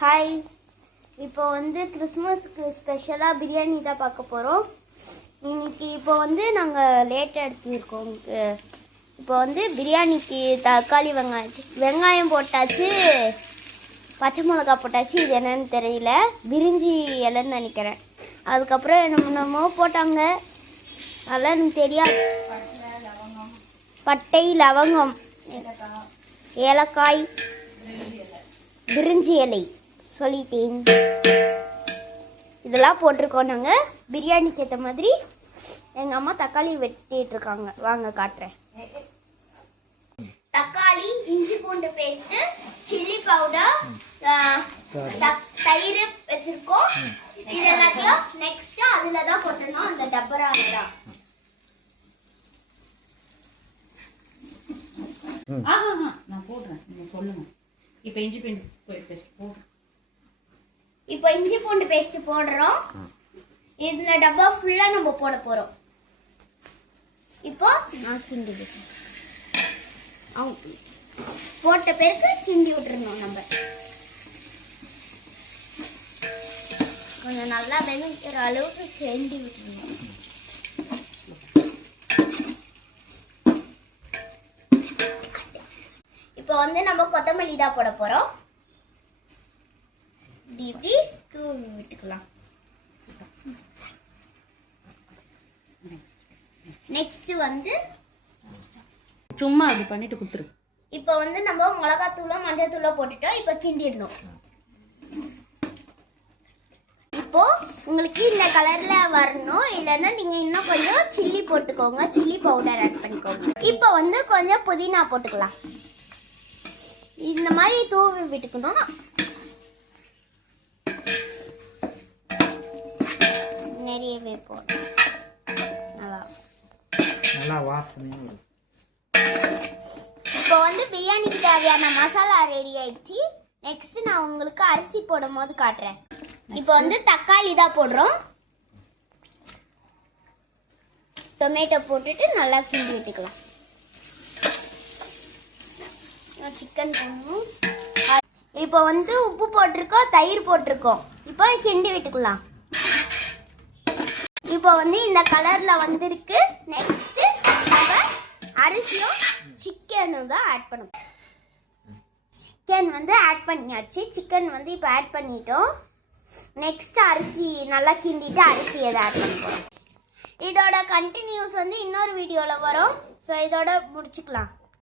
Hi, இப்போ வந்து கிறிஸ்மஸ்க்கு ஸ்பெஷலாக பிரியாணி தான் பார்க்க போகிறோம். இன்னைக்கு இப்போ வந்து நாங்கள் லேட்டாக எடுத்துருக்கோம். இப்போ வந்து பிரியாணிக்கு தக்காளி வெங்காயம் போட்டாச்சு, பச்சை மிளகா போட்டாச்சு. இது என்னன்னு தெரியல, பிரிஞ்சி இலைன்னு நினைக்கிறேன். அதுக்கப்புறம் என்னமோ போட்டாங்க, அதெல்லாம் எனக்கு தெரியாது. பட்டை, லவங்கம், ஏலக்காய், பிரிஞ்சி இலை சொல்லிட்டேன். இதெல்லாம் போட்டிருக்கோம் நாங்கள் பிரியாணிக்கு ஏற்ற மாதிரி. எங்கள் அம்மா தக்காளி வெட்டிட்டு இருக்காங்க, வாங்க காட்டுறேன். தக்காளி, இஞ்சி பூண்டு பேஸ்ட்டு, சில்லி பவுடர், தயிர் வச்சிருக்கோம். இது எல்லாத்தையும் நெக்ஸ்ட் அதில் தான் போட்டணும், அந்த டப்பரால தான். நான் போடுறேன், நீங்கள் சொல்லுங்க. இப்போ இஞ்சி பூண்டு பேஸ்ட் போடுறோம். இப்போ இஞ்சி பூண்டு பேஸ்ட் போடுறோம். இதில் டப்பா ஃபுல்லாக நம்ம போட போகிறோம். இப்போ நான் கிண்டி விட்டுறேன். போட்ட பிறகு கிண்டி விட்டுறணும். நம்ம கொஞ்சம் நல்லா வெந்துக்கிற அளவுக்கு கிண்டி விட்டுறணும். இப்போ வந்து நம்ம கொத்தமல்லி தான் போட போகிறோம். இப்படி தூவி விட்டுக்கலாம். நெக்ஸ்ட் வந்து சும்மா அப்படி பண்ணிட்டு கொடுத்துரு. இப்போ வந்து நம்ம மிளகாத்தூளோ மஞ்சள் தூளோ போட்டுட்டோம். இப்போ கிண்டிடணும். இப்போ உங்களுக்கு இந்த கலர்ல வரணும், இல்லைன்னா நீங்க இன்னும் கொஞ்சம் சில்லி போட்டுக்கோங்க, சில்லி பவுடர் ஆட் பண்ணிக்கோங்க. இப்போ வந்து கொஞ்சம் புதினா போட்டுக்கலாம். இந்த மாதிரி தூவி விட்டுக்கணும். நிறையவே போடும், நல்லா வாசனை. இப்போ வந்து பிரியாணிக்கு தேவையான மசாலா ரெடி ஆயிடுச்சு. நெக்ஸ்ட் நான் உங்களுக்கு அரிசி போடும் போது காட்டுறேன். இப்போ வந்து தக்காளி தான் போடுறோம். டொமேட்டோ போட்டுட்டு நல்லா கிண்டி விட்டுக்கலாம். சிக்கன் போடணும். இப்போ வந்து உப்பு போட்டிருக்கோம், தயிர் போட்டிருக்கோம். இப்போ கிண்டி விட்டுக்கலாம். இப்போ வந்து இந்த கலர்ல வந்திருக்கு. நெக்ஸ்ட் நம்ம அரிசியும் சிக்கனும் தான் ஆட் பண்ணுவோம். சிக்கன் வந்து ஆட் பண்ணியாச்சு. சிக்கன் வந்து இப்போ ஆட் பண்ணிட்டோம். நெக்ஸ்ட் அரிசி நல்லா கிண்டிட்டு அரிசி எதை ஆட் பண்ணுவோம். இதோட கண்டினியூஸ் வந்து இன்னொரு வீடியோவில் வரும். ஸோ இதோட முடிச்சுக்கலாம்.